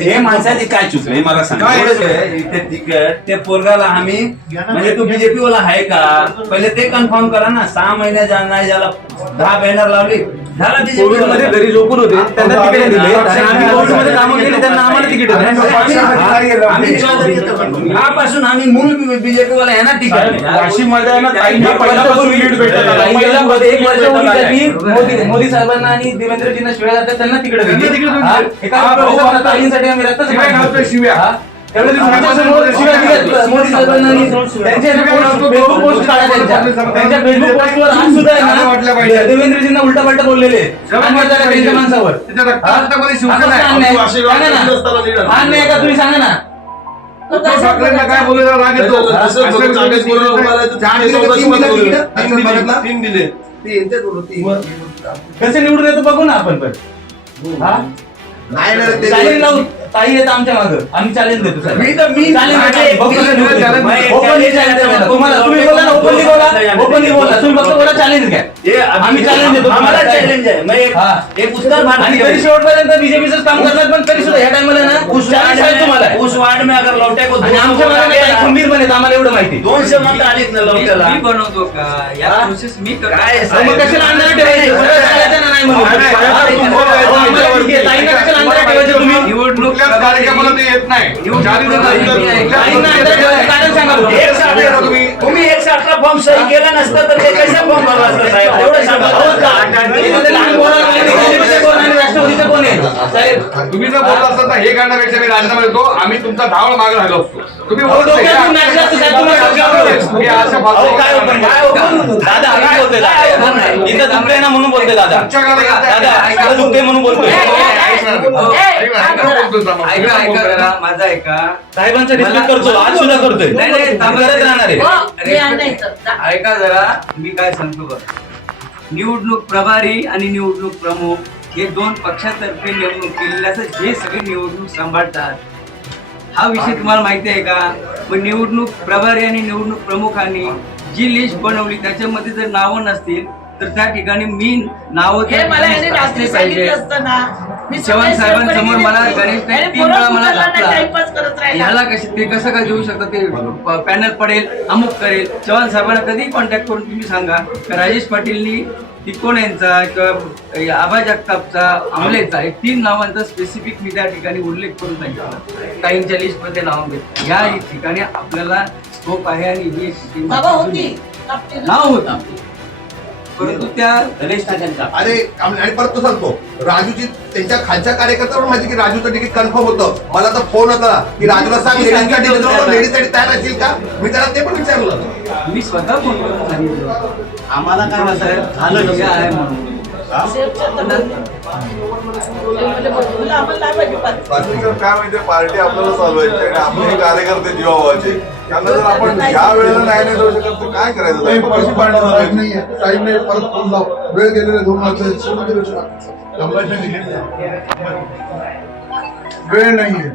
हे माणसाची काय चुकले मला सांगा. इथे तिकीट ते पोरगाला आम्ही म्हणजे तू बीजेपी वाला आहे का पहिले ते कन्फर्म करा ना. 6 महिने नाही ज्याला 10 बॅनर लावली झाला बीजेपी मध्ये घरी झोपून होते त्यांना तिकीट दिले. आम्ही कोर्टमध्ये कामं केली त्यांना आम्हाला तिकीट आपासून आम्ही मूळ बीजेपी वाला आहे ना तिकीट. वाशीमध्ये आहे ना मोदी साहेबांना आणि देवेंद्रजींना शिवाय जातात त्यांना तिकीट शिव्या मोदी साहेबांना देवेंद्रजींना उलटा पालटा बोललेले त्यांच्या माणसावर अन्याय का तुम्ही सांगा ना. काय बोलायला राग येतो. कसे निवडून येतो बघू ना आपण पण. चॅलेंज लावू ताई येत आमच्या मागं आम्ही चॅलेंज देतो. ओपनली बोला तुम्ही फक्त बोला चॅलेंज घ्या. आम्ही चॅलेंज देतो चॅलेंज आहे. तरी शेवटपर्यंत बीजेपीच काम करणार पण तरी सुद्धा ह्या टाइमला ना तुम्हाला उस वार्ड में अगर लौटे को आमच्या मागे खंबीर बनेत आम्हाला एवढं माहिती. 200 मत आलीत ना लौट्याला मी बनवतो का या प्रोसेस मी काय कशाला अंधारात ठेवायचं नाही म्हणून निवडणूक कार्यक्रमाला ते येत नाही. तुम्ही 160 फॉर्म सही केला नसता तर ते कशा फॉर्म भरला असता साहेब. राष्ट्रवादीचं कोण आहे साहेब. तुम्ही जर बोलत असता तर हे करण्यापेक्षा मी राजीनामा देतो. आम्ही तुमचा धावळ मागे राहिलो असतो. तुम्ही म्हणून बोलतोय दादा दुखते म्हणून बोलतोय. माझा ऐका साहेबांचा रिस्पेक्ट करतो आज सुद्धा करतोय. राहणार आहे. ऐका जरा मी काय सांगतो बघ. निवडणूक प्रभारी आणि निवडणूक प्रमुख हे 2 पक्षातर्फे निवडणूक केलेले असं जे सगळे निवडणूक सांभाळतात. हा विषय तुम्हाला माहिती आहे का. मग निवडणूक प्रभारी आणि निवडणूक प्रमुखांनी जी लिस्ट बनवली त्याच्यामध्ये जर नावं नसतील तर त्या ठिकाणी मी नावं असले पाहिजे. चव्हाण साहेबांसमोर मला गणेश 3 वेळा मला घातला. ह्याला ते कसं काय देऊ शकतं. ते पॅनल पडेल अमुक करेल. चव्हाण साहेबांना कधी कॉन्टॅक्ट करून तुम्ही सांगा राजेश पाटीलनी तिकोण यांचा किंवा आबा जगतापचा आमलेचा हे 3 नावांचा स्पेसिफिक मी त्या ठिकाणी उल्लेख करून सांगितला. काहींच्या लिस्टमध्ये नाव घेत या ठिकाणी आपल्याला स्कोप आहे आणि ही नाव होता परंतु त्या अरे आणि परत तो सांगतो राजूची त्यांच्या खालच्या कार्यकर्त्यावर माहिती की राजूचं तिकीट कन्फर्म होतं. मला तर फोन होता की राजूला सांग लेडीजसाठी तयार असेल का. मी त्याला ते पण विचारलं. मी स्वतः फोन करून सांगितलं आम्हाला काय झालं आहे म्हणून. काय माहिती पार्टी आपल्याला चालवायची आणि आपले कार्यकर्ते जीवाचे त्यांना जर आपण ज्या वेळेला न्याय नाही देऊ शकत तर काय करायचं. वेळ गेलेले 2 वेळ नाहीये.